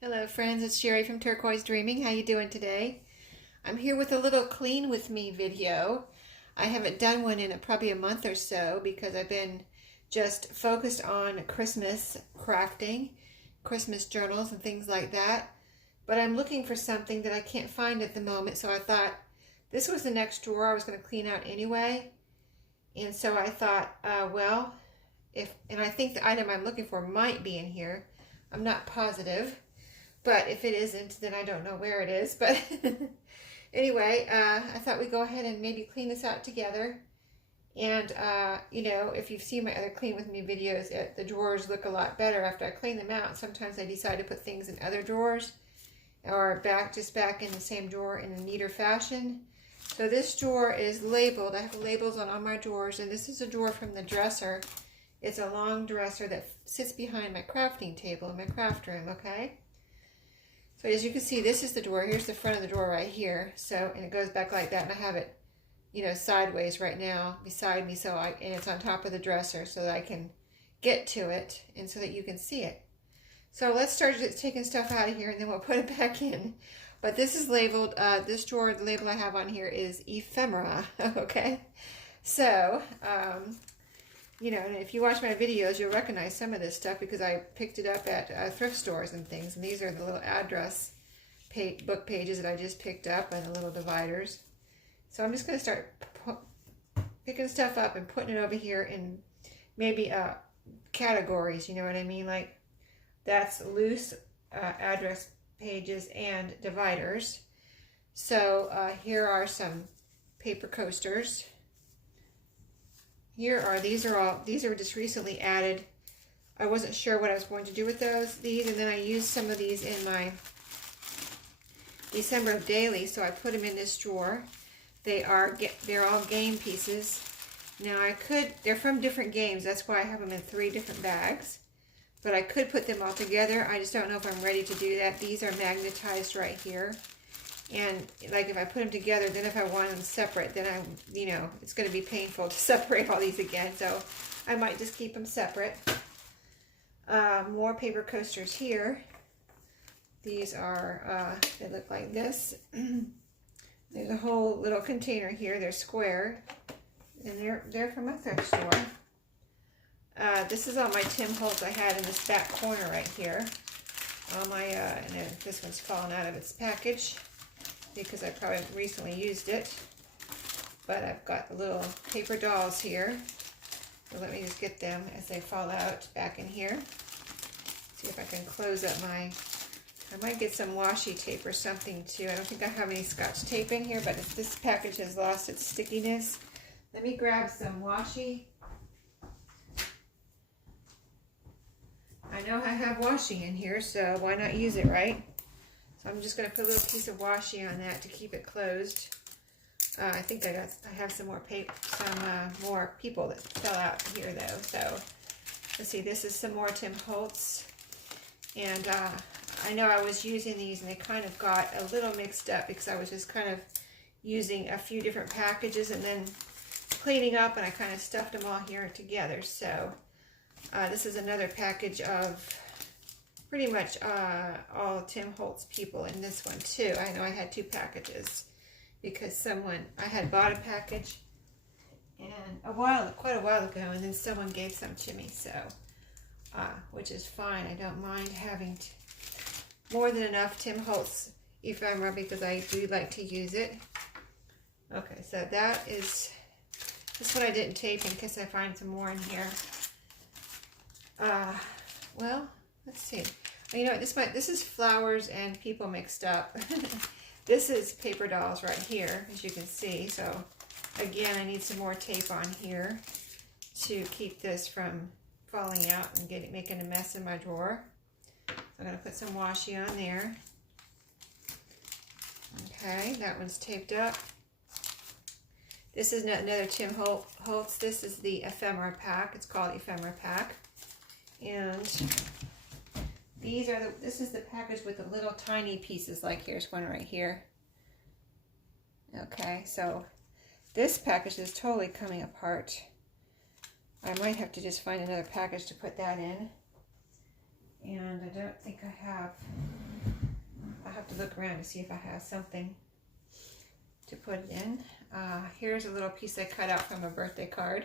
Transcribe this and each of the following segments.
Hello friends, it's Sherry from Turquoise Dreaming. How you doing today? I'm here with a little clean with me video. I haven't done one in probably a month or so because I've been just focused on Christmas crafting, Christmas journals and things like that. But I'm looking for something that I can't find at the moment, so I thought this was the next drawer I was going to clean out anyway. And so I thought, and I think the item I'm looking for might be in here. I'm not positive. But if it isn't, then I don't know where it is. But anyway, I thought we'd go ahead and maybe clean this out together. And, if you've seen my other Clean With Me videos, the drawers look a lot better after I clean them out. Sometimes I decide to put things in other drawers or just back in the same drawer in a neater fashion. So this drawer is labeled. I have labels on all my drawers. And this is a drawer from the dresser. It's a long dresser that sits behind my crafting table in my craft room, okay? So as you can see, this is the drawer. Here's the front of the drawer right here. So, and it goes back like that, and I have it, sideways right now beside me. And it's on top of the dresser so that I can get to it and so that you can see it. So let's start taking stuff out of here and then we'll put it back in. But this is labeled, this drawer, the label I have on here is Ephemera, okay? So, and if you watch my videos, you'll recognize some of this stuff because I picked it up at thrift stores and things. And these are the little address book pages that I just picked up and the little dividers. So I'm just going to start picking stuff up and putting it over here in maybe categories, you know what I mean? Like that's loose address pages and dividers. So here are some paper coasters. These are just recently added. I wasn't sure what I was going to do with these, and then I used some of these in my December daily, so I put them in this drawer. They're all game pieces. Now they're from different games, that's why I have them in 3 different bags. But I could put them all together. I just don't know if I'm ready to do that. These are magnetized right here. And like if I put them together, then if I want them separate, then it's going to be painful to separate all these again. So I might just keep them separate. More paper coasters here. These are, they look like this. There's a whole little container here. They're square. And they're from a thrift store. This is all my Tim Holtz I had in this back corner right here. All my, and then this one's fallen out of its package, because I probably recently used it. But I've got the little paper dolls here. So let me just get them as they fall out back in here. See if I can close up I might get some washi tape or something too. I don't think I have any Scotch tape in here, but if this package has lost its stickiness, let me grab some washi. I know I have washi in here, so why not use it, right? So I'm just going to put a little piece of washi on that to keep it closed. I think I have some more more people that fell out here though. So let's see, this is some more Tim Holtz. And I know I was using these and they kind of got a little mixed up because I was just kind of using a few different packages and then cleaning up, and I kind of stuffed them all here together. So this is another package of pretty much all Tim Holtz people in this one too. I know I had 2 packages because I had bought a package and quite a while ago, and then someone gave some to me, so which is fine. I don't mind having more than enough Tim Holtz ephemera because I do like to use it. Okay, so that is this one I didn't tape in case I find some more in here. Well, let's see. You know what, this is flowers and people mixed up. This is paper dolls right here, as you can see. So again, I need some more tape on here to keep this from falling out and making a mess in my drawer. So I'm going to put some washi on there. Okay, that one's taped up. This is another Tim Holtz. This is the Ephemera pack. It's called Ephemera pack. And this is the package with the little tiny pieces, like here's one right here. Okay, so this package is totally coming apart. I might have to just find another package to put that in. And I don't think I have look around to see if I have something to put it in. Here's a little piece I cut out from a birthday card.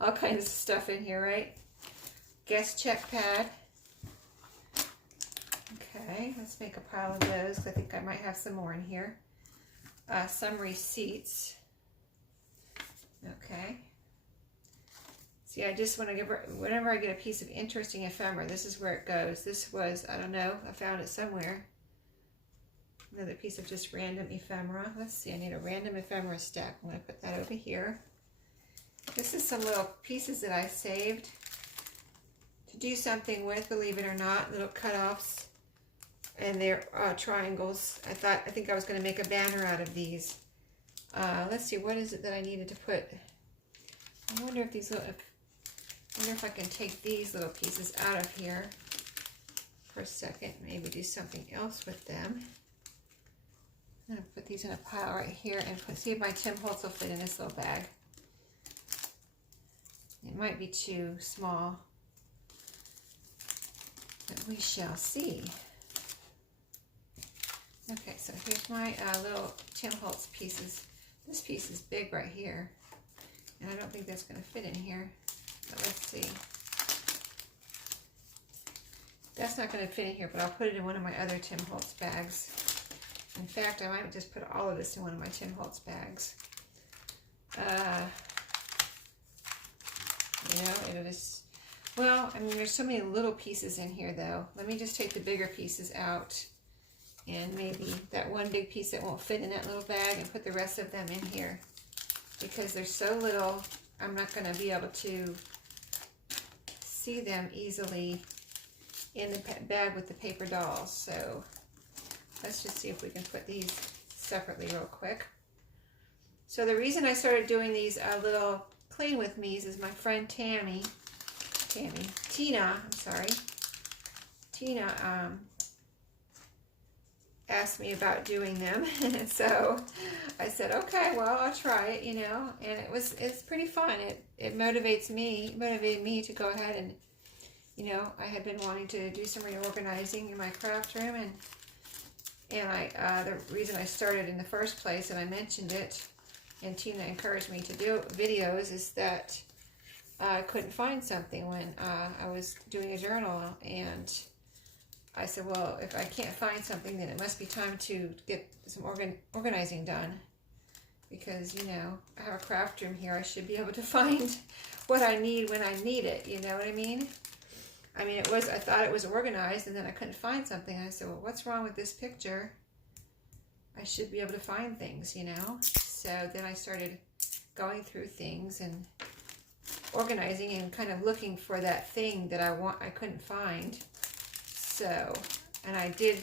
All kinds of stuff in here, right? Guest check pad. Okay, let's make a pile of those. I think I might have some more in here. Some receipts. Okay. See, I just want to give her, whenever I get a piece of interesting ephemera, this is where it goes. This was, I don't know, I found it somewhere. Another piece of just random ephemera. Let's see, I need a random ephemera stack. I'm going to put that over here. This is some little pieces that I saved to do something with, believe it or not, little cut-offs. And they're triangles. I think I was going to make a banner out of these. Let's see, what is it that I needed to put? I wonder if these little, I wonder if I can take these little pieces out of here for a second. Maybe do something else with them. I'm going to put these in a pile right here and see if my Tim Holtz will fit in this little bag. It might be too small, but we shall see. Okay, so here's my little Tim Holtz pieces. This piece is big right here, and I don't think that's going to fit in here, but let's see. That's not going to fit in here, but I'll put it in one of my other Tim Holtz bags. In fact, I might just put all of this in one of my Tim Holtz bags. You know, it'll just, well, I mean, there's so many little pieces in here, though. Let me just take the bigger pieces out. And maybe that one big piece that won't fit in that little bag and put the rest of them in here. Because they're so little, I'm not going to be able to see them easily in the bag with the paper dolls. So let's just see if we can put these separately real quick. So the reason I started doing these little clean with me's is my friend Tina, asked me about doing them. So I said, okay, well, I'll try it, you know, and it's pretty fun. It motivated me to go ahead and, you know, I had been wanting to do some reorganizing in my craft room, and the reason I started in the first place, and I mentioned it, and Tina encouraged me to do videos, is that I couldn't find something when I was doing a journal, and I said, well, if I can't find something, then it must be time to get some organizing done. Because, you know, I have a craft room here. I should be able to find what I need when I need it. You know what I mean? I mean, I thought it was organized, and then I couldn't find something. I said, well, what's wrong with this picture? I should be able to find things, you know? So then I started going through things and organizing and kind of looking for that thing that I couldn't find. So, and I did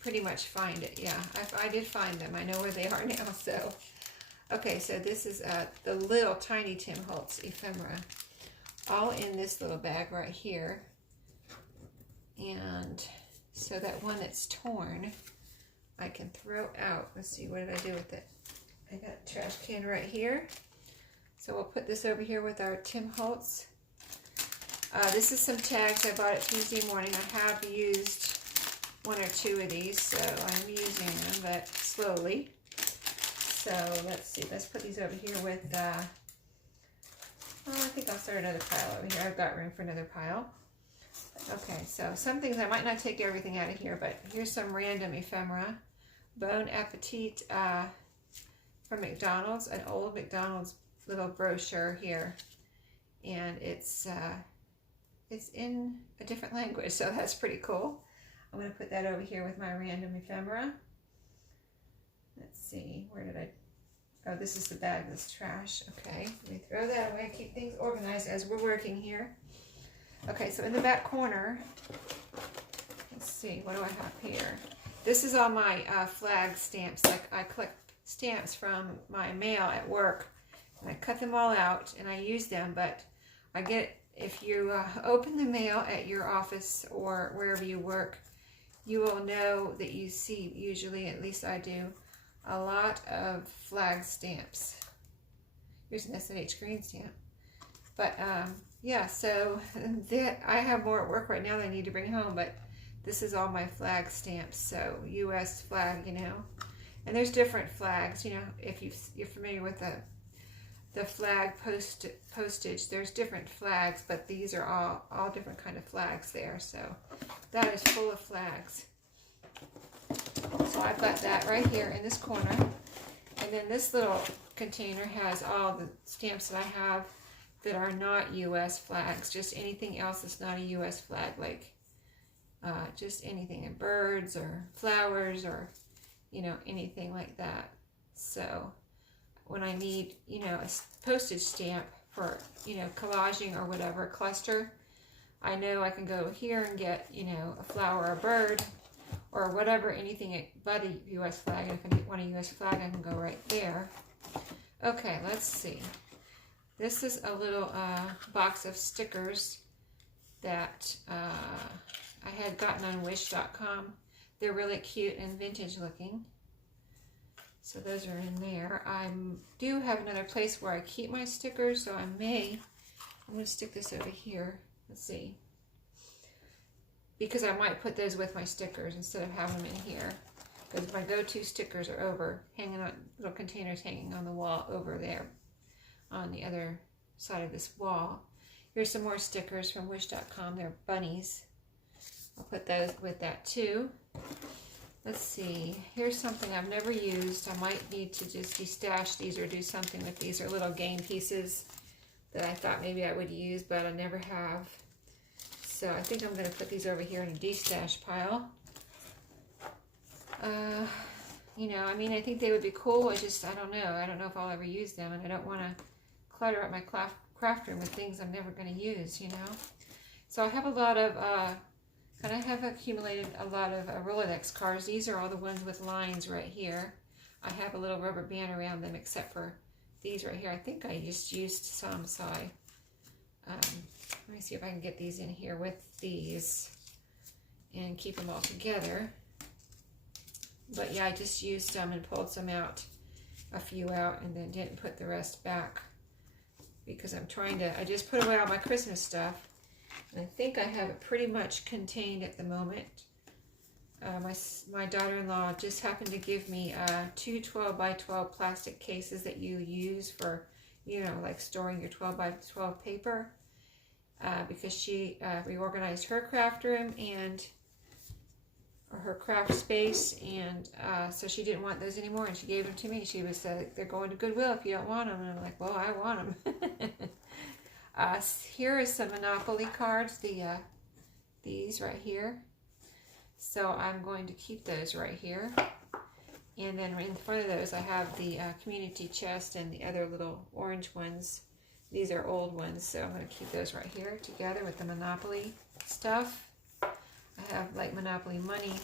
pretty much find it. Yeah, I did find them. I know where they are now. So, okay, so this is the little tiny Tim Holtz ephemera, all in this little bag right here. And so that one that's torn, I can throw out. Let's see, what did I do with it? I got a trash can right here. So we'll put this over here with our Tim Holtz. This is some tags I bought it Tuesday morning. I have used one or two of these, so I'm using them, but slowly. So let's see. Let's put these over here with, I think I'll start another pile over here. I've got room for another pile. Okay, so some things, I might not take everything out of here, but here's some random ephemera. Bon Appetit from McDonald's, an old McDonald's little brochure here. And it's in a different language, so that's pretty cool. I'm going to put that over here with my random ephemera. Let's see, where did I... Oh, this is the bag that's trash. Okay, let me throw that away, keep things organized as we're working here. Okay, so in the back corner, let's see, what do I have here? This is all my flag stamps. Like, I collect stamps from my mail at work, and I cut them all out, and I use them, but I get... If you open the mail at your office or wherever you work, you will know that you see, usually, at least I do, a lot of flag stamps. Here's an S&H green stamp. But, yeah, so I have more at work right now that I need to bring home, but this is all my flag stamps, so U.S. flag, you know. And there's different flags, you know, if you're familiar with the flag postage, there's different flags, but these are all different kind of flags there. So that is full of flags. So I've got that right here in this corner. And then this little container has all the stamps that I have that are not U.S. flags, just anything else that's not a U.S. flag, like just anything, and birds or flowers or, you know, anything like that. So when I need, you know, a postage stamp for, you know, collaging or whatever, cluster, I know I can go here and get, you know, a flower or a bird or whatever, anything but a U.S. flag. And if I want a U.S. flag, I can go right there. Okay, let's see. This is a little box of stickers that I had gotten on wish.com. They're really cute and vintage looking. So those are in there. I do have another place where I keep my stickers, so I'm going to stick this over here. Let's see. Because I might put those with my stickers instead of having them in here. Because my go-to stickers are over, hanging on, little containers hanging on the wall over there on the other side of this wall. Here's some more stickers from wish.com. They're bunnies. I'll put those with that too. Let's see. Here's something I've never used. I might need to just destash these or do something with these. Are little game pieces that I thought maybe I would use, but I never have. So I think I'm going to put these over here in a destash pile. You know, I mean, I think they would be cool. I don't know. I don't know if I'll ever use them, and I don't want to clutter up my craft room with things I'm never going to use, you know. So I have a lot of, and I have accumulated a lot of Rolodex cards. These are all the ones with lines right here. I have a little rubber band around them except for these right here. I think I just used some, so let me see if I can get these in here with these and keep them all together. But yeah, I just used some and pulled some out, a few out, and then didn't put the rest back because I'm trying to, I just put away all my Christmas stuff. And I think I have it pretty much contained at the moment. My daughter-in-law just happened to give me 2 12x12 plastic cases that you use for, you know, like storing your 12x12 paper because she reorganized her craft room and her craft space, and so she didn't want those anymore, and she gave them to me. She was they're going to Goodwill if you don't want them, and I'm like, well, I want them. Here is some Monopoly cards, these right here. So I'm going to keep those right here. And then in front of those I have the community chest and the other little orange ones. These are old ones, so I'm going to keep those right here together with the Monopoly stuff. I have like Monopoly money.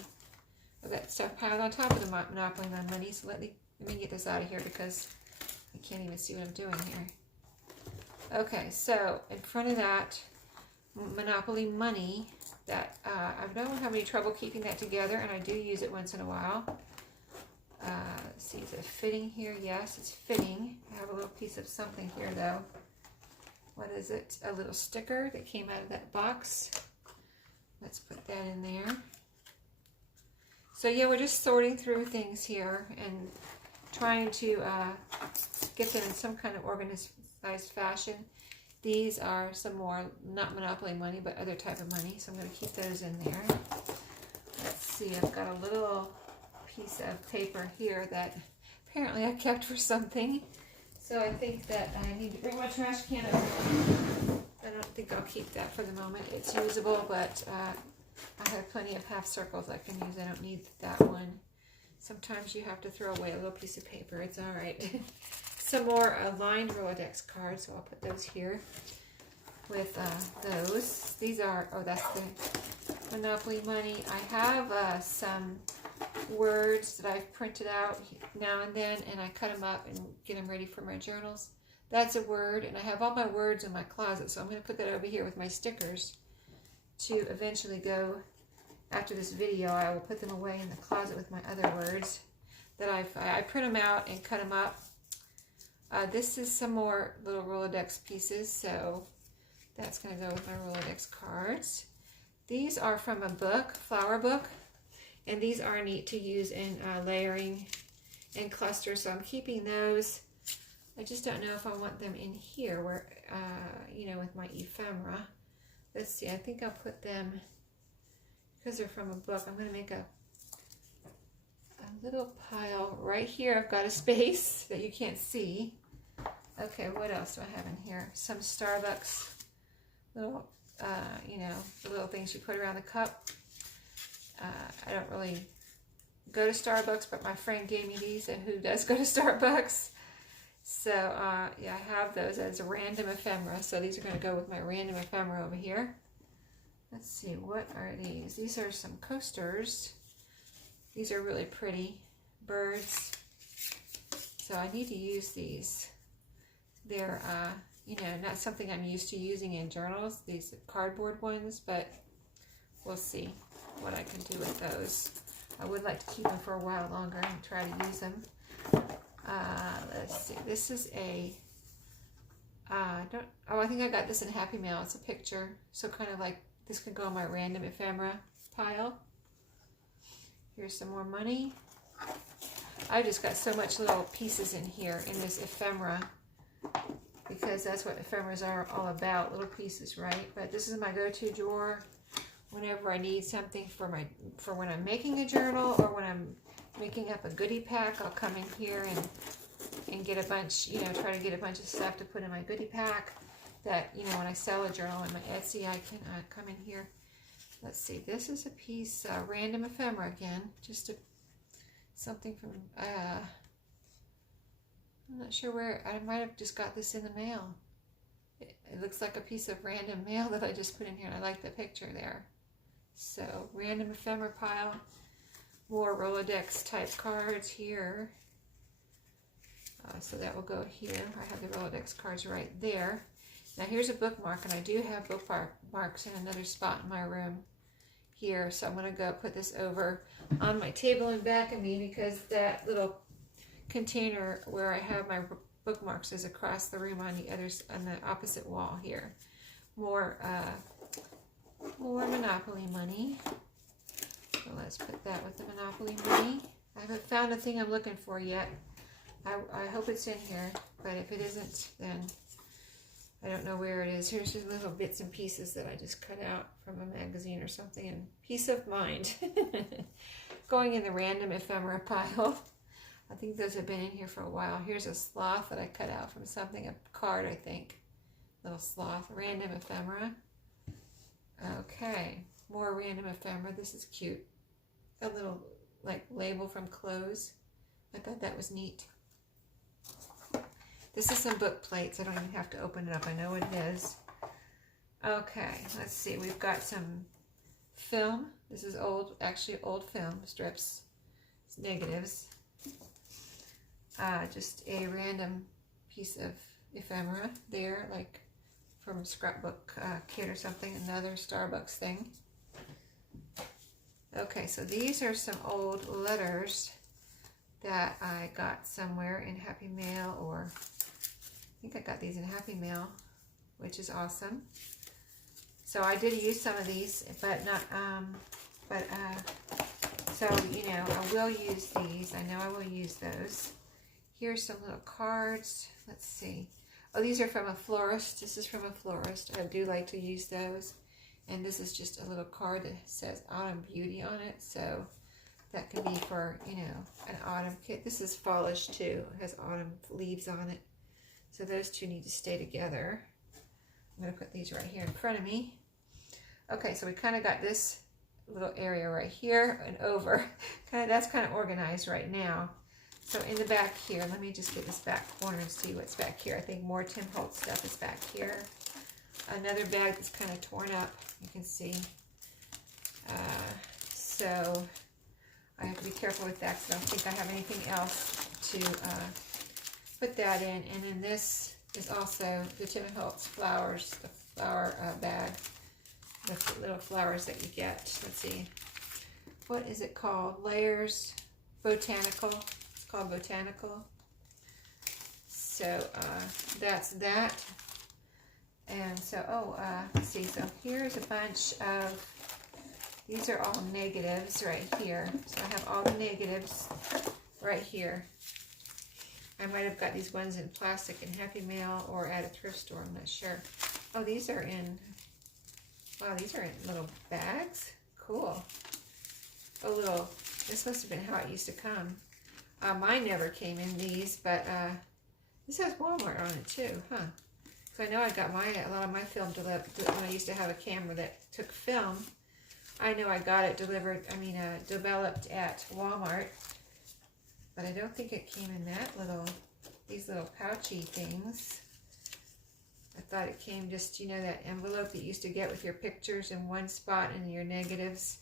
I've got stuff piled on top of the Monopoly money, so let me get this out of here because I can't even see what I'm doing here. Okay, so in front of that Monopoly money, that I don't have any trouble keeping that together, and I do use it once in a while. Let's see, is it fitting here? Yes, it's fitting. I have a little piece of something here though. What is it? A little sticker that came out of that box. Let's put that in there. So yeah, we're just sorting through things here and trying to get them in some kind of organized fashion. These are some more, not Monopoly money, but other type of money. So I'm going to keep those in there. Let's see, I've got a little piece of paper here that apparently I kept for something. So I think that I need to bring my trash can over. I don't think I'll keep that for the moment. It's usable, but I have plenty of half circles I can use. I don't need that one. Sometimes you have to throw away a little piece of paper. It's all right. Some more lined Rolodex cards, so I'll put those here with those. These are, oh, that's the Monopoly money. I have some words that I've printed out now and then, and I cut them up and get them ready for my journals. That's a word, and I have all my words in my closet, so I'm going to put that over here with my stickers to eventually go, after this video, I will put them away in the closet with my other words that I print them out and cut them up. This is some more little Rolodex pieces, so that's going to go with my Rolodex cards. These are from a book, flower book, and these are neat to use in layering and clusters, so I'm keeping those. I just don't know if I want them in here where, you know, with my ephemera. Let's see, I think I'll put them, because they're from a book, I'm going to make a little pile right here. I've got a space that you can't see. Okay, what else do I have in here? Some Starbucks little, you know, the little things you put around the cup. I don't really go to Starbucks, but my friend gave me these, and who does go to Starbucks? So, yeah, I have those as a random ephemera. So these are going to go with my random ephemera over here. Let's see, what are these? These are some coasters. These are really pretty birds. So I need to use these. They're, you know, not something I'm used to using in journals, these cardboard ones, but we'll see what I can do with those. I would like to keep them for a while longer and try to use them. Let's see, this is a, I think I got this in Happy Mail. It's a picture, so kind of like this could go on my random ephemera pile. Here's some more money. I just got so much little pieces in here in this ephemera, because that's what ephemeras are all about, little pieces, right? But this is my go-to drawer whenever I need something for when I'm making a journal, or when I'm making up a goodie pack. I'll come in here and get a bunch, you know, try to get a bunch of stuff to put in my goodie pack that, you know, when I sell a journal in my Etsy, I can come in here. Let's see, this is a piece, random ephemera again, just something from, I'm not sure where, I might have just got this in the mail. It looks like a piece of random mail that I just put in here, and I like the picture there. So, random ephemera pile, more Rolodex type cards here. So that will go here. I have the Rolodex cards right there. Now here's a bookmark, and I do have bookmarks in another spot in my room here. So I'm going to go put this over on my table in back of me, because that little container where I have my bookmarks is across the room on the opposite wall here. More Monopoly money. So let's put that with the Monopoly money. I haven't found a thing I'm looking for yet. I hope it's in here, but if it isn't, then I don't know where it is. Here's just little bits and pieces that I just cut out from a magazine or something, and peace of mind. Going in the random ephemera pile. I think those have been in here for a while. Here's a sloth that I cut out from something, a card, I think. Little sloth, random ephemera. Okay, more random ephemera. This is cute. A little, like, label from clothes. I thought that was neat. This is some book plates. I don't even have to open it up. I know what it is. Okay, let's see. We've got some film. This is old, actually old film strips. It's negatives. Just a random piece of ephemera there, like from a scrapbook kit or something. Another Starbucks thing. Okay, so these are some old letters that I got somewhere in Happy Mail, or I think I got these in Happy Mail, which is awesome. So I did use some of these, but not, so, you know, I will use these. I know I will use those. Here's some little cards. Let's see. Oh, these are from a florist. This is from a florist. I do like to use those. And this is just a little card that says Autumn Beauty on it. So that could be for, you know, an autumn kit. This is fallish too. It has autumn leaves on it. So those two need to stay together. I'm going to put these right here in front of me. Okay, so we kind of got this little area right here and over. That's kind of organized right now. So in the back here, let me just get this back corner and see what's back here. I think more Tim Holtz stuff is back here. Another bag that's kind of torn up, you can see. So I have to be careful with that, because I don't think I have anything else to put that in. And then this is also the Tim Holtz flowers, the flower bag with the little flowers that you get. Let's see, what is it called? Layers Botanical. It's called Botanical. So that's that. And so, let's see. So here's a bunch of These are all negatives right here. So I have all the negatives right here. I might have got these ones in plastic in Happy Mail or at a thrift store, I'm not sure. Oh, these are in, wow, these are in little bags? Cool. Oh, little, this must have been how it used to come. Mine never came in these, but this has Walmart on it too, huh? So I know I got a lot of my film delivered when I used to have a camera that took film. I know I got it developed at Walmart, but I don't think it came in these little pouchy things. I thought it came just, you know, that envelope that you used to get with your pictures in one spot and your negatives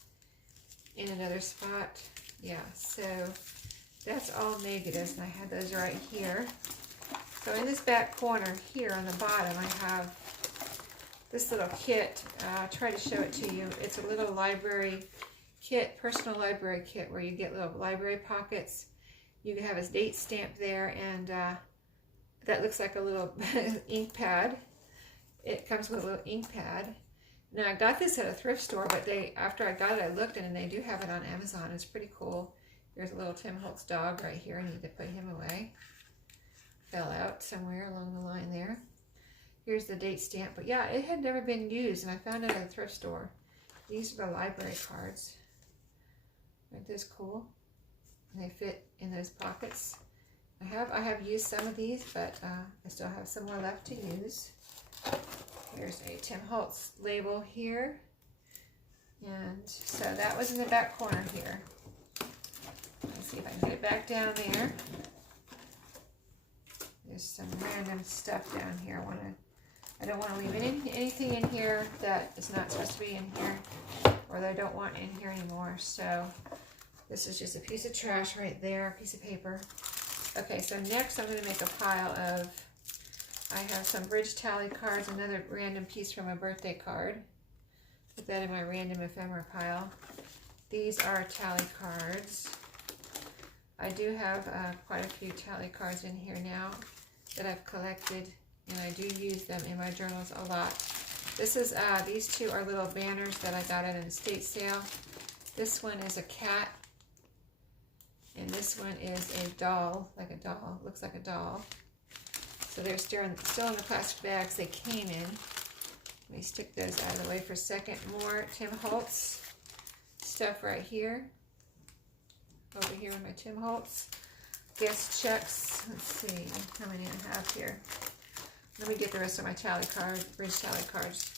in another spot. Yeah, so that's all negatives, and I had those right here. So in this back corner here on the bottom, I have this little kit. I'll try to show it to you. It's a little library kit, personal library kit, where you get little library pockets. You can have a date stamp there, and that looks like a little ink pad. It comes with a little ink pad. Now I got this at a thrift store, but after I got it, I looked and they do have it on Amazon. It's pretty cool. There's a little Tim Holtz dog right here. I need to put him away. Fell out somewhere along the line there. Here's the date stamp, but yeah, it had never been used, and I found it at a thrift store. These are the library cards. Aren't those cool? And they fit in those pockets. I have used some of these, but I still have some more left to use. Here's a Tim Holtz label here. And so that was in the back corner here. Let's see if I can get it back down there. There's some random stuff down here. I don't want to leave anything in here that is not supposed to be in here, or that I don't want in here anymore. So this is just a piece of trash right there, a piece of paper. Okay, so next I'm going to make a pile of, I have some bridge tally cards, another random piece from a birthday card. Put that in my random ephemera pile. These are tally cards. I do have quite a few tally cards in here now that I've collected, and I do use them in my journals a lot. This is, these two are little banners that I got at an estate sale. This one is a cat, and this one is a doll, like a doll, looks like a doll. So they're still in the plastic bags they came in. Let me stick those out of the way for a second. More Tim Holtz stuff right here. Over here with my Tim Holtz. Guest checks. Let's see how many I have here. Let me get the rest of my tally card, bridge tally cards.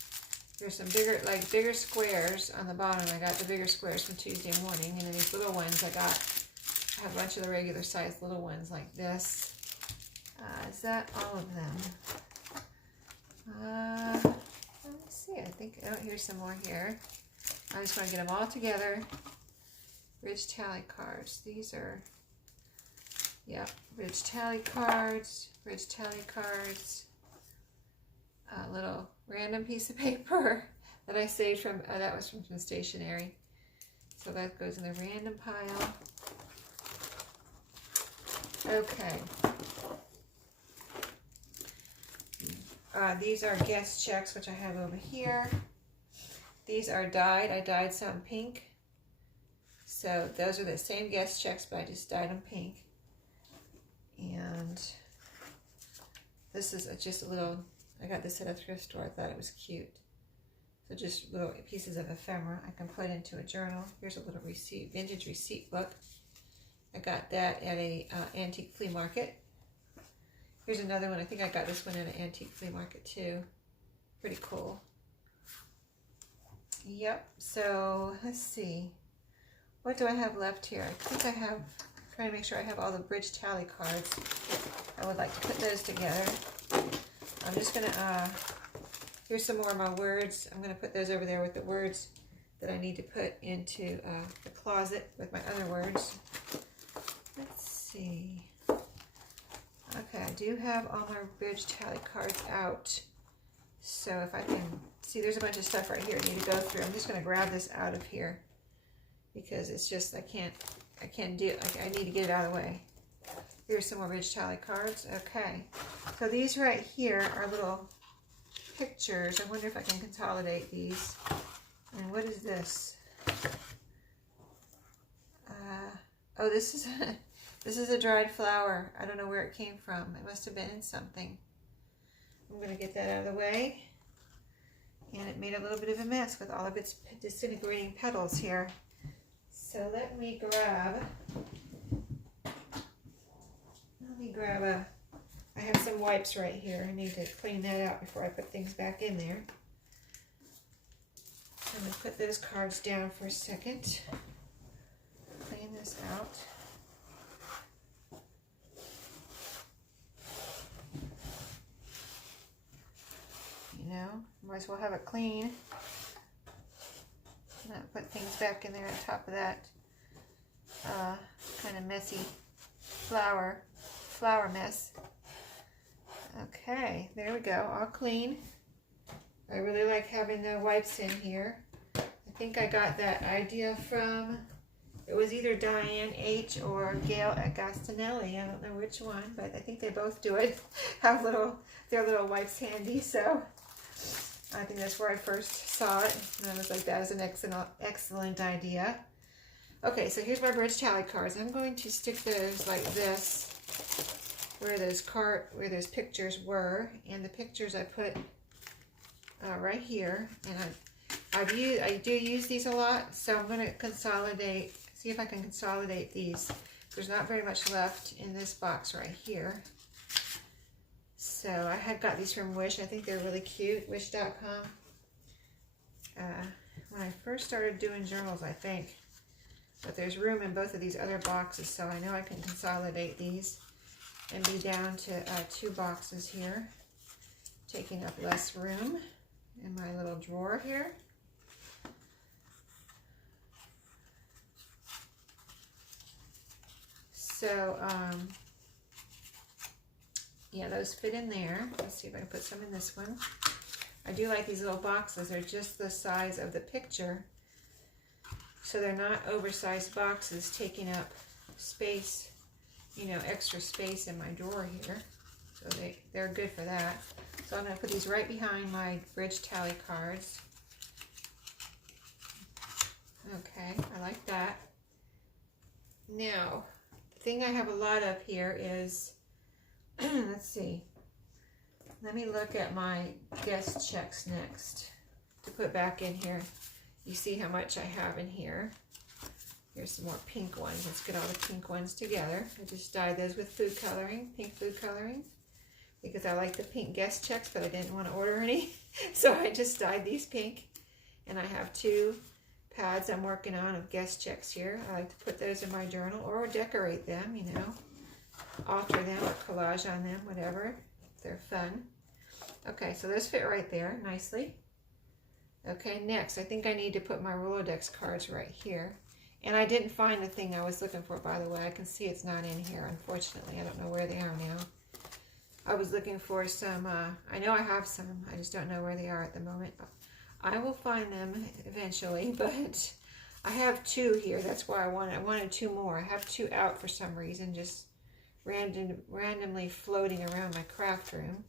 There's some bigger squares on the bottom. I got the bigger squares from Tuesday morning, and then these little ones I have a bunch of the regular size little ones like this. Is that all of them? Let me see. I think, oh, here's some more here. I just want to get them all together. Bridge tally cards. These are, yeah, bridge tally cards, bridge tally cards. A little random piece of paper that I saved from, that was from the stationery. So that goes in the random pile. Okay. These are guest checks, which I have over here. These are dyed. I dyed some pink. So those are the same guest checks, but I just dyed them pink. And this is just a little, I got this at a thrift store. I thought it was cute. So just little pieces of ephemera I can put into a journal. Here's a little receipt, vintage receipt book. I got that at a antique flea market. Here's another one. I think I got this one at an antique flea market too. Pretty cool. Yep. So let's see. What do I have left here? I think I have, trying to make sure I have all the bridge tally cards. I would like to put those together. I'm just going to, here's some more of my words. I'm going to put those over there with the words that I need to put into the closet with my other words. Let's see. Okay, I do have all my bridge tally cards out. So if I can, see there's a bunch of stuff right here I need to go through. I'm just going to grab this out of here because it's just, I can't do it. I need to get it out of the way. Here's some more bridge tally cards. Okay, so these right here are little pictures. I wonder if I can consolidate these. And what is this? Oh, this is this is a dried flower. I don't know where it came from. It must have been in something. I'm going to get that out of the way. And it made a little bit of a mess with all of its disintegrating petals here. So let me grab I have some wipes right here. I need to clean that out before I put things back in there. I'm going to put those cards down for a second. Clean this out. You know, might as well have it clean. Not put things back in there on top of that kind of messy flower mess. Okay, there we go, all clean. I really like having the wipes in here. I think I got that idea from, it was either Diane H. or Gail at Gastonelli. I don't know which one, but I think they both do it. Have their little wipes handy, so I think that's where I first saw it. And I was like, that is an excellent idea. Okay, so here's my bridge tally cards. I'm going to stick those like this, where those pictures were, and the pictures I put right here. And I do use these a lot, so I'm going to consolidate. See if I can consolidate these. There's not very much left in this box right here. So I had got these from Wish. I think they're really cute. Wish.com. When I first started doing journals, I think. But there's room in both of these other boxes, so I know I can consolidate these and be down to 2 boxes here, taking up less room in my little drawer here. So, yeah, those fit in there. Let's see if I can put some in this one. I do like these little boxes. They're just the size of the picture. So they're not oversized boxes taking up space, you know, extra space in my drawer here. So they're good for that. So I'm going to put these right behind my bridge tally cards. Okay, I like that. Now, the thing I have a lot of here is, let's see. Let me look at my guest checks next to put back in here. You see how much I have in here. Here's some more pink ones. Let's get all the pink ones together. I just dyed those with food coloring, pink food coloring, because I like the pink guest checks, but I didn't want to order any. So I just dyed these pink. And I have 2 pads I'm working on of guest checks here. I like to put those in my journal or decorate them, you know, alter them or collage on them, whatever. They're fun. Okay, so those fit right there nicely. Okay, next, I think I need to put my Rolodex cards right here. And I didn't find the thing I was looking for, by the way. I can see it's not in here, unfortunately. I don't know where they are now. I was looking for some, I know I have some. I just don't know where they are at the moment. I will find them eventually, but I have 2 here. That's why I wanted 2 more. I have 2 out for some reason, just randomly floating around my craft room.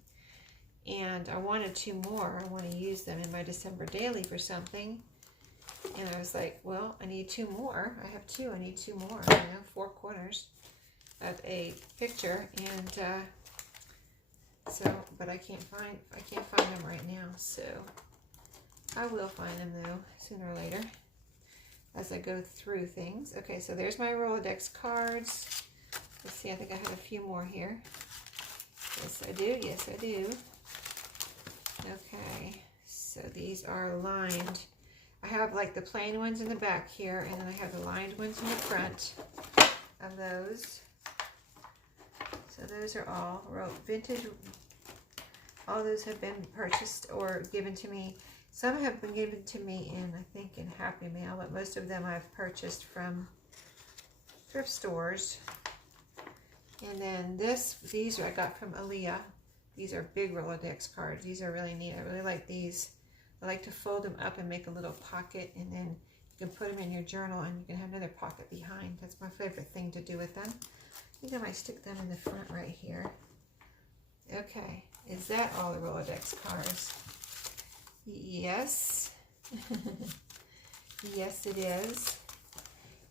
And I wanted 2 more. I want to use them in my December daily for something. And I was like, well, I need 2 more. I have 2. I need 2 more. You know, 4 corners of a picture. And but I can't find them right now. So I will find them though, sooner or later, as I go through things. Okay, so there's my Rolodex cards. Let's see, I think I have a few more here. Yes, I do. Yes, I do. Okay, so these are lined. I have like the plain ones in the back here, and then I have the lined ones in the front of those. So those are all vintage. All those have been purchased or given to me. Some have been given to me in, I think, in Happy Mail, but most of them I've purchased from thrift stores. And then these I got from Aaliyah. These are big Rolodex cards. These are really neat. I really like these. I like to fold them up and make a little pocket, and then you can put them in your journal, and you can have another pocket behind. That's my favorite thing to do with them. I think I might stick them in the front right here. Okay, is that all the Rolodex cards? Yes. Yes, it is.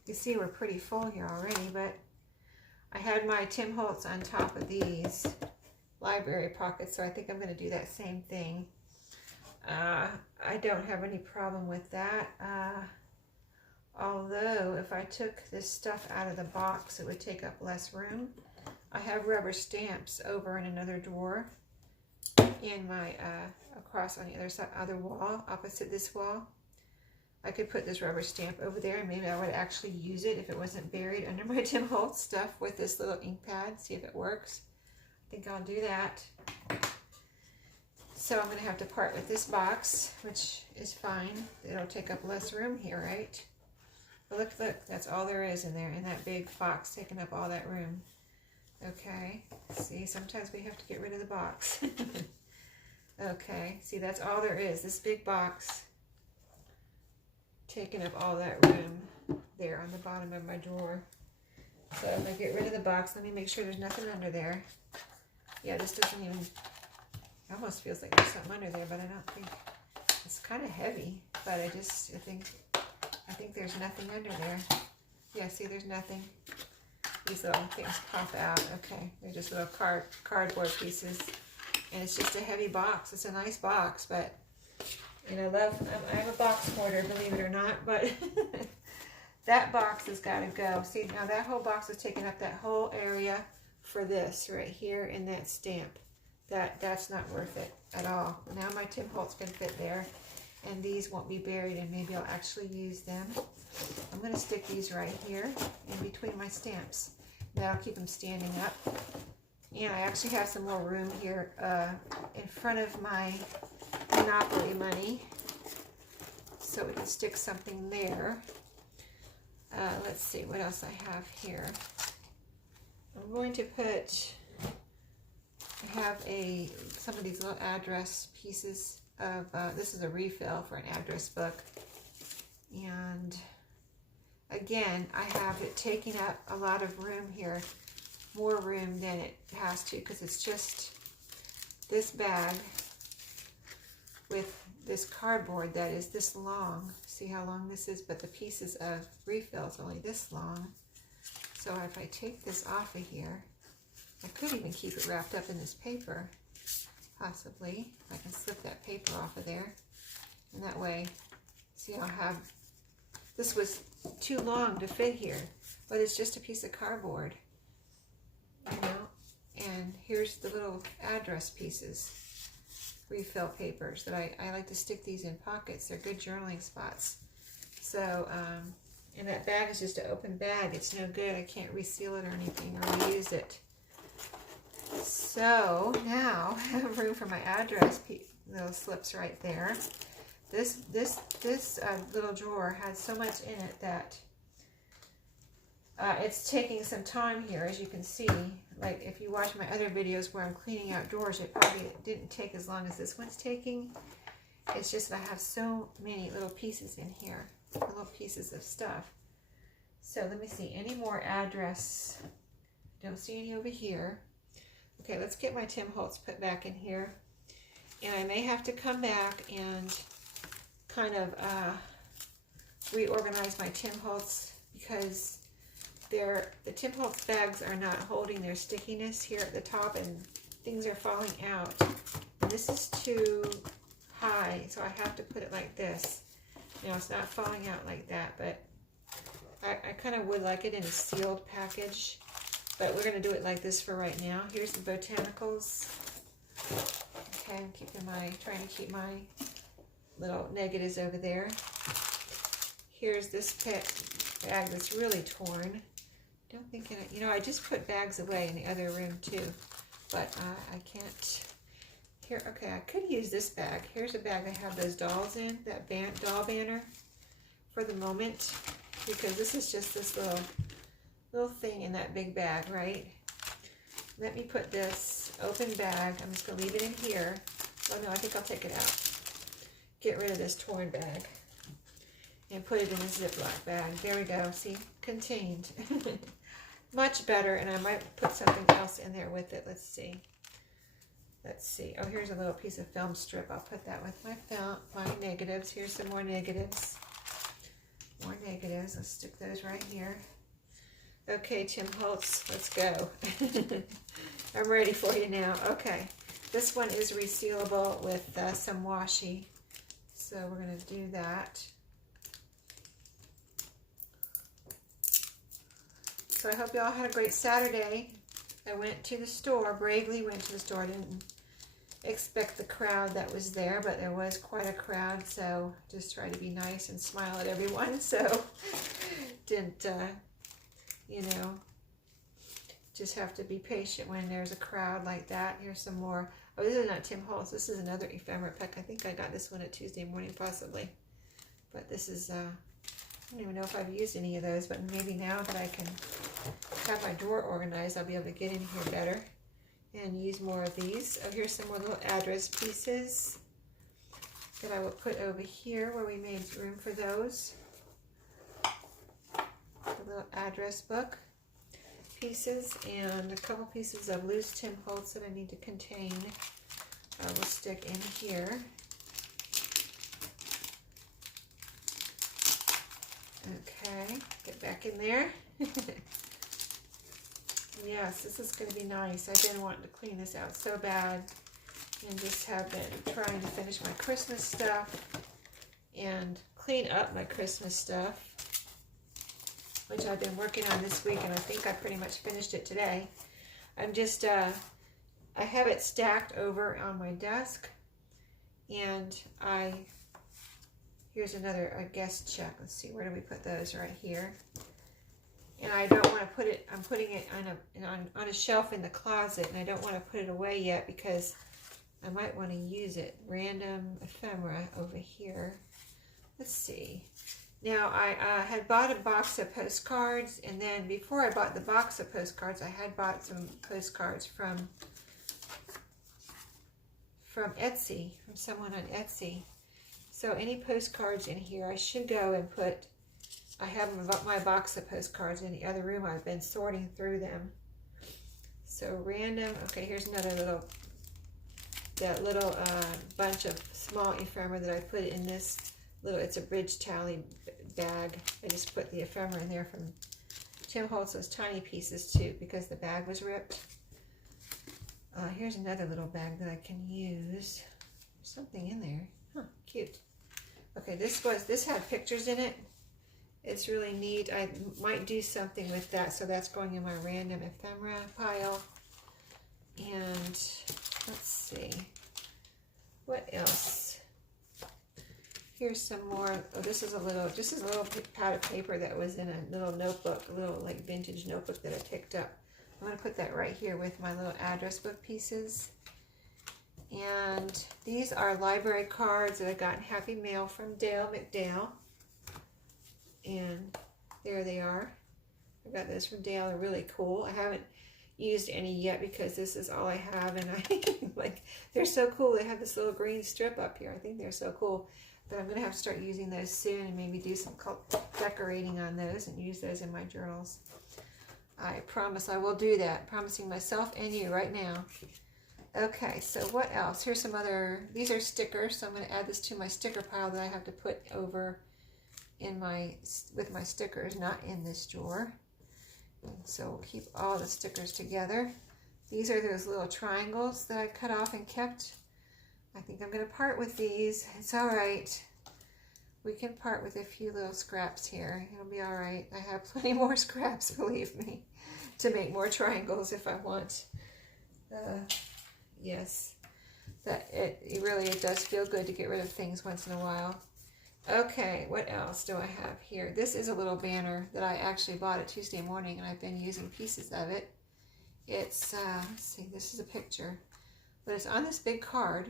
You see we're pretty full here already, but I had my Tim Holtz on top of these library pockets, so I think I'm going to do that same thing. I don't have any problem with that. Although if I took this stuff out of the box, it would take up less room. I have rubber stamps over in another drawer in my across on the other side, other wall, opposite this wall. I could put this rubber stamp over there, and maybe I would actually use it if it wasn't buried under my Tim Holtz stuff with this little ink pad. See if it works. I think I'll do that. So I'm going to have to part with this box, which is fine. It'll take up less room here, right? But look, look, that's all there is in there, in that big box, taking up all that room. Okay, see, sometimes we have to get rid of the box. Okay, see, that's all there is, this big box taking up all that room there on the bottom of my drawer. So if I get rid of the box, let me make sure there's nothing under there. Yeah, this doesn't even, it almost feels like there's something under there, but I don't think, it's kind of heavy, but I think there's nothing under there. Yeah, see, there's nothing. These little things pop out. Okay, they're just little cardboard pieces. And it's just a heavy box. It's a nice box, but, and I'm a box hoarder, believe it or not, but that box has got to go. See, now that whole box is taking up that whole area for this right here in that stamp. That's not worth it at all. Now my Tim Holtz can fit there, and these won't be buried, and maybe I'll actually use them. I'm going to stick these right here in between my stamps. That'll keep them standing up. And I actually have some more room here in front of my Monopoly money, so we can stick something there. Let's see what else I have here. I'm going to put, I have some of these little address pieces of, this is a refill for an address book. And again, I have it taking up a lot of room here, more room than it has to, because it's just this bag with this cardboard that is this long. See how long this is? But the pieces of refill is only this long. So if I take this off of here, I could even keep it wrapped up in this paper, possibly. I can slip that paper off of there. And that way, see, I'll have, this was too long to fit here, but it's just a piece of cardboard, you know. And here's the little address pieces, refill papers that I like to stick these in pockets. They're good journaling spots. So, and that bag is just an open bag. It's no good. I can't reseal it or anything or reuse it. So now I have room for my address little slips right there. This little drawer has so much in it that it's taking some time here, as you can see. Like if you watch my other videos where I'm cleaning out drawers, it probably didn't take as long as this one's taking. It's just that I have so many little pieces in here, little pieces of stuff. So let me see, any more address? Don't see any over here. Okay, let's get my Tim Holtz put back in here. And I may have to come back and kind of reorganize my Tim Holtz, because the Tim Holtz bags are not holding their stickiness here at the top, and things are falling out. And this is too high, so I have to put it like this. Now it's not falling out like that, but I kind of would like it in a sealed package, but we're going to do it like this for right now. Here's the botanicals. Okay, I'm trying to keep my little negatives over there. Here's this bag that's really torn. Don't think it, you know, I just put bags away in the other room too, but I can't. Here, okay, I could use this bag. Here's a bag I have those dolls in, that doll banner for the moment, because this is just this little thing in that big bag, right? Let me put this open bag. I'm just going to leave it in here. Oh no, I think I'll take it out. Get rid of this torn bag and put it in a Ziploc bag. There we go. See, contained. Much better, and I might put something else in there with it. Let's see. Let's see. Oh, here's a little piece of film strip. I'll put that with my negatives. Here's some more negatives. More negatives. Let's stick those right here. Okay, Tim Holtz, let's go. I'm ready for you now. Okay, this one is resealable with some washi. So we're going to do that. So I hope you all had a great Saturday. I went to the store, bravely went to the store. I didn't expect the crowd that was there, but there was quite a crowd, so just try to be nice and smile at everyone. So didn't, you know, just have to be patient when there's a crowd like that. Here's some more. Oh, this is not Tim Holtz. This is another ephemera pack. I think I got this one at Tuesday morning, possibly. But this is, I don't even know if I've used any of those, but maybe now that I can have my drawer organized, I'll be able to get in here better and use more of these. Oh, here's some more little address pieces that I will put over here where we made room for those. A little address book pieces and a couple pieces of loose Tim Holtz that I need to contain. I will stick in here. Okay, get back in there. Yes, this is going to be nice. I've been wanting to clean this out so bad and just have been trying to finish my Christmas stuff and clean up my Christmas stuff, which I've been working on this week, and I think I pretty much finished it today. I'm just, I have it stacked over on my desk, and here's another guest check. Let's see, where do we put those? Right here. And I don't want to put it, I'm putting it on a shelf in the closet, and I don't want to put it away yet because I might want to use it. Random ephemera over here. Let's see. Now, I had bought a box of postcards, and then before I bought the box of postcards, I had bought some postcards from Etsy, from someone on Etsy. So any postcards in here, I should go and put, I have my box of postcards in the other room. I've been sorting through them. So random, okay, here's another little bunch of small ephemera that I put in this little, it's a bridge tally bag. I just put the ephemera in there from Tim Holtz, those tiny pieces too, because the bag was ripped. Here's another little bag that I can use. There's something in there. Huh, cute. Okay, this had pictures in it. It's really neat. I might do something with that, so that's going in my random ephemera pile. And let's see, what else? Here's some more. Oh, this is a little pad of paper that was in a little notebook, a little like vintage notebook that I picked up. I'm going to put that right here with my little address book pieces. And these are library cards that I got in Happy Mail from Dale McDale. And there they are. I got those from Dale. They're really cool. I haven't used any yet because this is all I have, and I like, they're so cool. They have this little green strip up here. I think they're so cool. But I'm going to have to start using those soon and maybe do some decorating on those and use those in my journals. I promise I will do that. Promising myself and you right now. Okay, so what else? Here's some other, these are stickers, so I'm going to add this to my sticker pile that I have to put over in with my stickers, not in this drawer. And so we'll keep all the stickers together. These are those little triangles that I cut off and kept. I think I'm going to part with these. It's all right. We can part with a few little scraps here. It'll be all right. I have plenty more scraps, believe me, to make more triangles if I want. Yes, it really does feel good to get rid of things once in a while. Okay, what else do I have here? This is a little banner that I actually bought at Tuesday morning, and I've been using pieces of it. It's, let's see, this is a picture, but it's on this big card.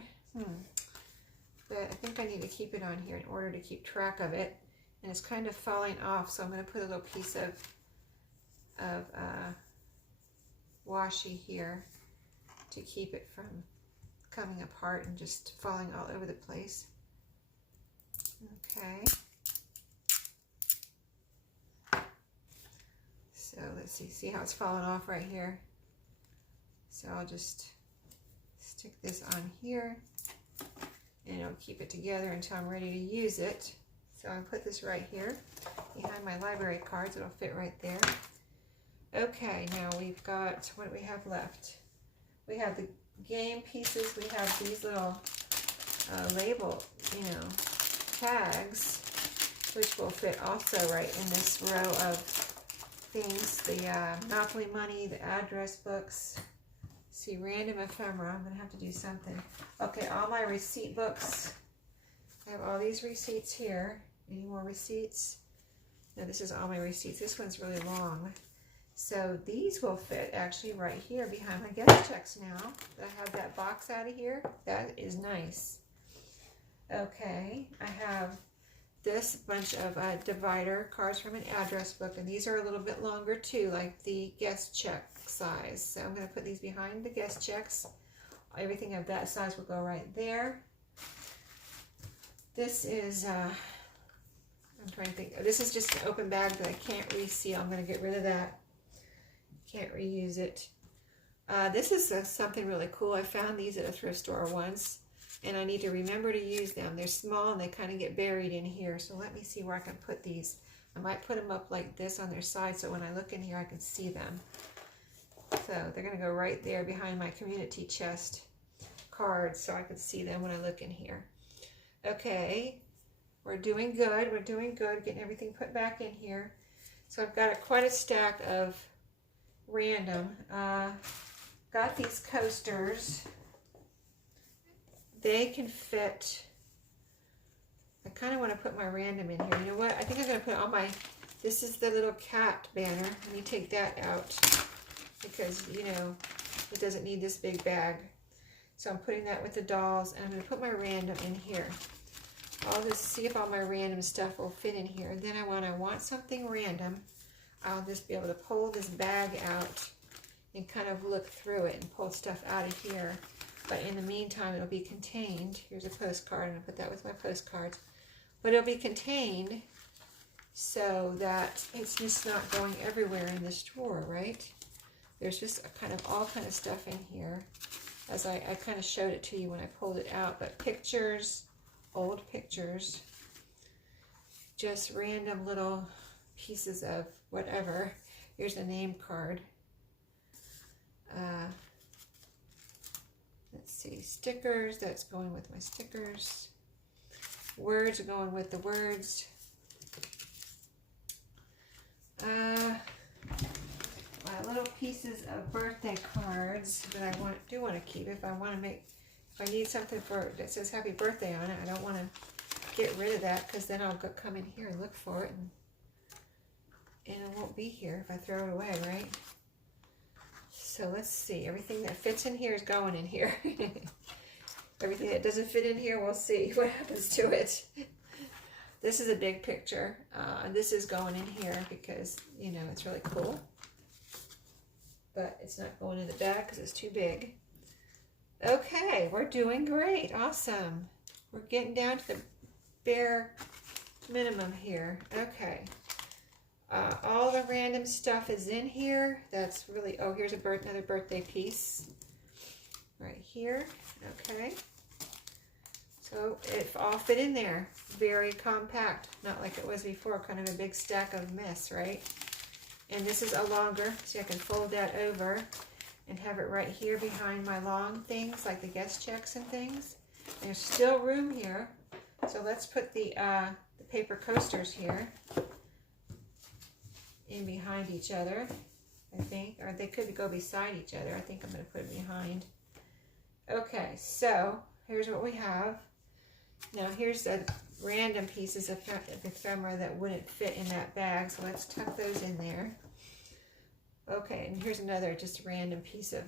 But I think I need to keep it on here in order to keep track of it, and it's kind of falling off, so I'm going to put a little piece of washi here to keep it from coming apart and just falling all over the place. Okay. So let's see how it's falling off right here. So I'll just stick this on here and it'll keep it together until I'm ready to use it. So I'll put this right here. behind my library cards. It'll fit right there. Okay, now we've got, what do we have left? We have the game pieces. We have these little label, tags, which will fit also right in this row of things. The Monopoly money, the address books. See, random ephemera. I'm going to have to do something. Okay, all my receipt books. I have all these receipts here. Any more receipts? No, this is all my receipts. This one's really long. So these will fit actually right here behind my guest checks now. I have that box out of here. That is nice. Okay, I have this bunch of divider cards from an address book, and these are a little bit longer too, like the guest check size. So I'm going to put these behind the guest checks. Everything of that size will go right there. This is, I'm trying to think, this is just an open bag that I can't reseal. I'm going to get rid of that. Can't reuse it. This is something really cool. I found these at a thrift store once, and I need to remember to use them. They're small and they kind of get buried in here. So let me see where I can put these. I might put them up like this on their side so when I look in here I can see them. So they're going to go right there behind my community chest cards so I can see them when I look in here. Okay, we're doing good. We're doing good, getting everything put back in here. So I've got quite a stack of random. Got these coasters. They can fit. I kind of want to put my random in here. You know what? I think I'm going to put all my, this is the little cat banner. Let me take that out because, it doesn't need this big bag. So I'm putting that with the dolls, and I'm going to put my random in here. I'll just see if all my random stuff will fit in here. And then when I want something random, I'll just be able to pull this bag out and kind of look through it and pull stuff out of here. But in the meantime, it'll be contained. Here's a postcard. I'm going to put that with my postcards. But it'll be contained so that it's just not going everywhere in this drawer, right? There's just all kind of stuff in here. As I kind of showed it to you when I pulled it out. But pictures, old pictures, just random little pieces of whatever. Here's a name card. Let's see, stickers, that's going with my stickers. Words are going with the words. My little pieces of birthday cards that I do want to keep if I need something that says happy birthday on it. I don't want to get rid of that because then I'll come in here and look for it and it won't be here if I throw it away, right? So let's see. Everything that fits in here is going in here. Everything that doesn't fit in here, we'll see what happens to it. This is a big picture. This is going in here because, it's really cool. But it's not going in the bag because it's too big. Okay, we're doing great. Awesome. We're getting down to the bare minimum here. Okay. All the random stuff is in here. That's really, here's another birthday piece right here. Okay. So it all fit in there. Very compact, not like it was before, kind of a big stack of mess, right? And this is a longer, so I can fold that over and have it right here behind my long things, like the guest checks and things. There's still room here. So let's put the paper coasters here in behind each other, I think. Or they could go beside each other. I think I'm going to put it behind. Okay, so here's what we have. Now here's the random pieces of ephemera that wouldn't fit in that bag. So let's tuck those in there. Okay, and here's another just random piece of,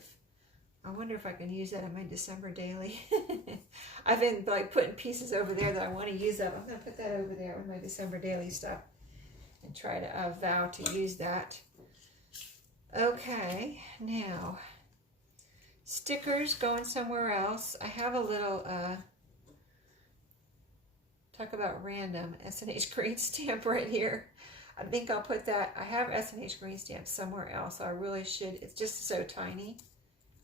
I wonder if I can use that in my December daily. I've been putting pieces over there that I want to use up. I'm going to put that over there with my December daily stuff and try to vow to use that. Okay, now stickers going somewhere else. I have a little, talk about random S&H green stamp right here. I think I'll put that, I have S&H green stamp somewhere else, so I really should, it's just so tiny.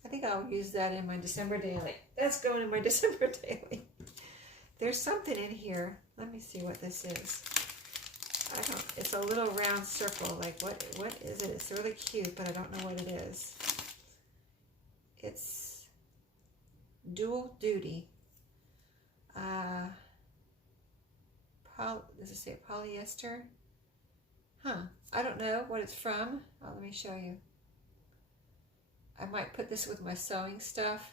I think I'll use that in my December daily. That's going in my December daily. There's something in here. Let me see what this is. it's a little round circle. Like what is it? It's really cute, but I don't know what it is. It's dual duty. Does it say polyester? Huh. I don't know what it's from. Oh, let me show you. I might put this with my sewing stuff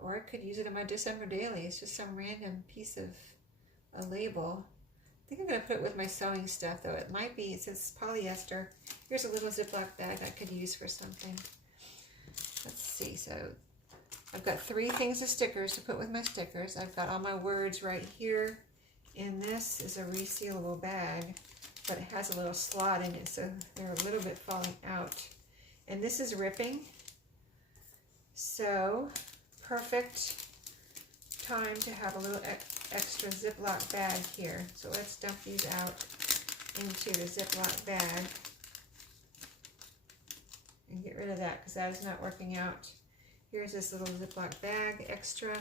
or I could use it in my December daily. It's just some random piece of a label. I think I'm going to put it with my sewing stuff, though. It might be, it says polyester. Here's a little Ziploc bag I could use for something. Let's see. So I've got 3 things of stickers to put with my stickers. I've got all my words right here. And this is a resealable bag, but it has a little slot in it, so they're a little bit falling out. And this is ripping. So perfect time to have a little extra Ziploc bag here. So let's dump these out into the Ziploc bag and get rid of that because that is not working out. Here's this little Ziploc bag extra.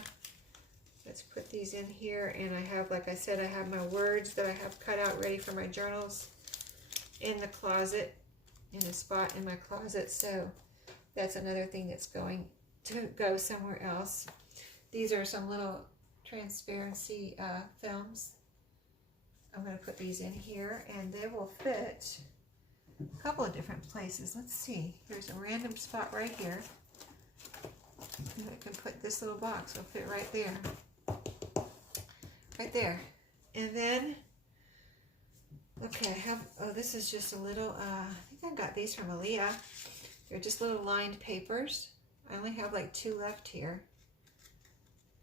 Let's put these in here, and I have, like I said, I have my words that I have cut out ready for my journals in the closet, in a spot in my closet, so that's another thing that's going to go somewhere else. These are some little transparency films. I'm going to put these in here, and they will fit a couple of different places. Let's see. There's a random spot right here. And I can put this little box. It'll fit right there. Right there. And then, okay, I have, oh, this is just a little, I think I got these from Aaliyah. They're just little lined papers. I only have like 2 left here.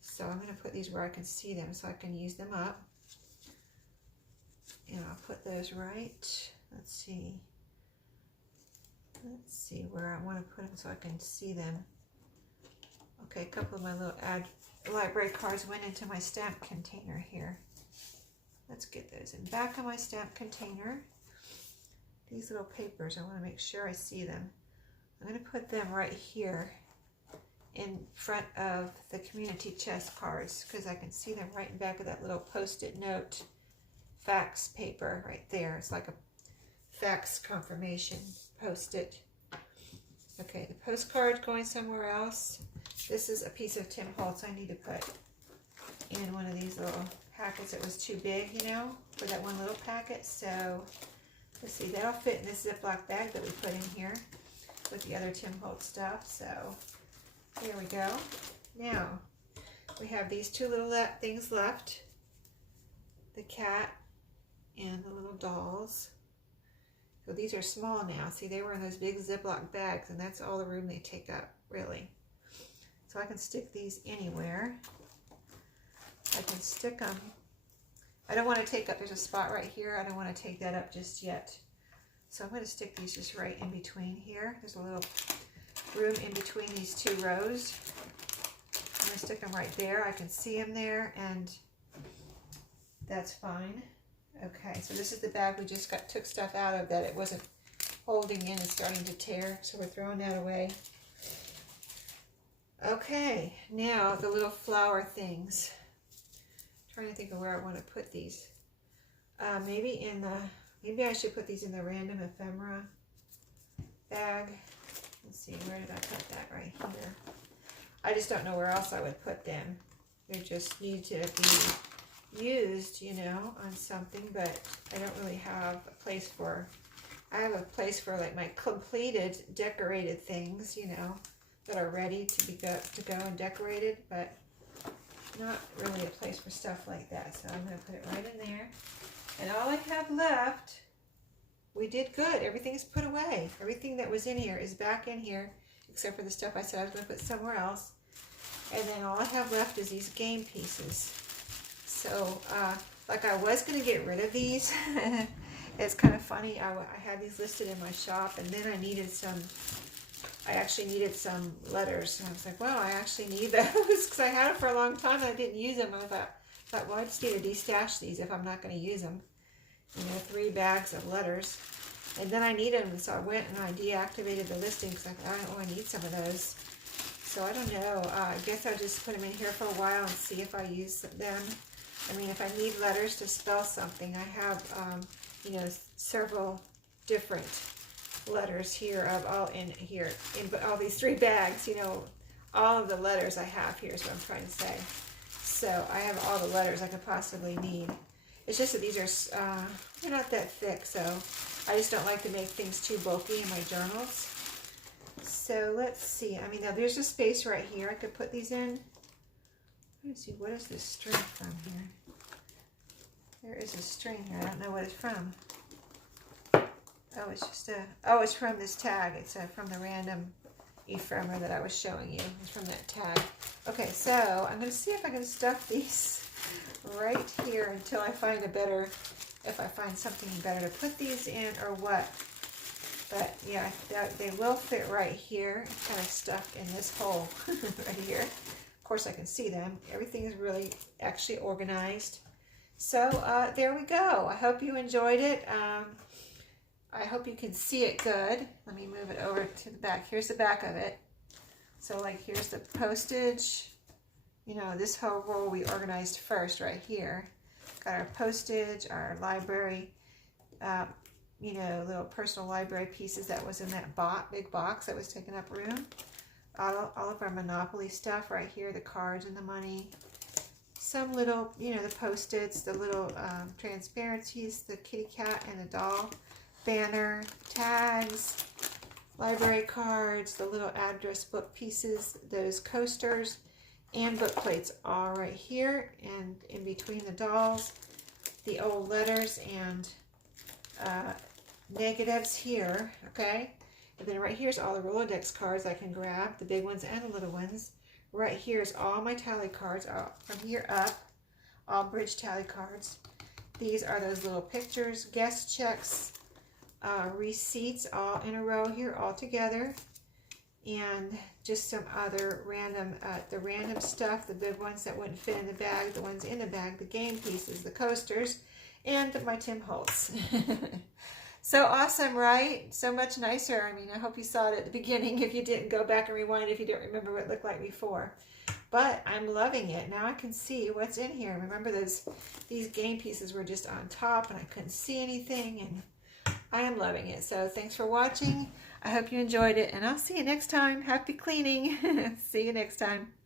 So I'm going to put these where I can see them so I can use them up. And I'll put those right, let's see where I want to put them so I can see them. Okay, a couple of my little library cards went into my stamp container here. Let's get those in back of my stamp container. These little papers, I want to make sure I see them. I'm going to put them right here in front of the community chest cards because I can see them right in back of that little post-it note fax paper right there. It's like a fax confirmation post-it. Okay, the postcard going somewhere else. This is a piece of Tim Holtz I need to put in one of these little packets. It was too big, you know, for that one little packet. So let's see, that'll fit in this Ziploc bag that we put in here with the other Tim Holtz stuff. So there we go. Now we have these 2 little things left. The cat and the little dolls. So these are small now. See, they were in those big Ziploc bags, and that's all the room they take up, really. So I can stick these anywhere. I can stick them. I don't want to take up, there's a spot right here. I don't want to take that up just yet. So I'm going to stick these just right in between here. There's a little room in between these 2 rows. I'm going to stick them right there. I can see them there, and that's fine. Okay, so this is the bag we just took stuff out of that it wasn't holding in and starting to tear, so we're throwing that away. Okay, now the little flower things. I'm trying to think of where I want to put these. Maybe I should put these in the random ephemera bag. Let's see, where did I put that? Right here. I just don't know where else I would put them. They just need to be used, you know, on something, but I don't really have a place for, I have a place for like my completed decorated things, you know, that are ready to go and decorated, but not really a place for stuff like that. So I'm going to put it right in there. And all I have left, we did good. Everything's put away. Everything that was in here is back in here, except for the stuff I said I was going to put somewhere else. And then all I have left is these game pieces. So, like I was going to get rid of these. It's kind of funny. I had these listed in my shop, and then I actually needed some letters. And I was like, wow, I actually need those because I had them for a long time and I didn't use them. And I thought, well, I just need to destash these if I'm not going to use them. You know, 3 bags of letters. And then I needed them, so I went and I deactivated the listing because I thought, oh, I need some of those. So I don't know. I guess I'll just put them in here for a while and see if I use them. I mean, if I need letters to spell something, I have, you know, several different letters here of all in here, in all these 3 bags, you know, all of the letters I have here is what I'm trying to say. So I have all the letters I could possibly need. It's just that these are, they're not that thick, so I just don't like to make things too bulky in my journals. So let's see. I mean, now there's a space right here I could put these in. Let's see, what is this string from here? There is a string here. I don't know what it's from. Oh, it's just oh, it's from this tag. It's from the random ephemera that I was showing you. It's from that tag. Okay, so I'm going to see if I can stuff these right here until I find a better, if I find something better to put these in or what. But yeah, they will fit right here, kind of stuck in this hole right here. Of course, I can see them. Everything is really actually organized. So there we go. I hope you enjoyed it. I hope you can see it good. Let me move it over to the back. Here's the back of it. So like here's the postage. You know, this whole roll we organized first right here. Got our postage, our library, you know, little personal library pieces that was in that big box that was taking up room. All of our Monopoly stuff right here, the cards and the money. Some little, you know, the Post-its, the little transparencies, the kitty cat and the doll, banner, tags, library cards, the little address book pieces, those coasters, and book plates all right here, and in between the dolls, the old letters and negatives here, okay? And then right here's all the Rolodex cards I can grab, the big ones and the little ones. Right here's all my tally cards from here up, all bridge tally cards. These are those little pictures, guest checks, receipts all in a row here all together, and just some other random, the random stuff, the big ones that wouldn't fit in the bag, the ones in the bag, the game pieces, the coasters, and my Tim Holtz. So awesome, right? So much nicer. I mean, I hope you saw it at the beginning. If you didn't, go back and rewind if you don't remember what it looked like before. But I'm loving it. Now I can see what's in here. Remember these game pieces were just on top and I couldn't see anything, and I am loving it. So thanks for watching. I hope you enjoyed it, and I'll see you next time. Happy cleaning. See you next time.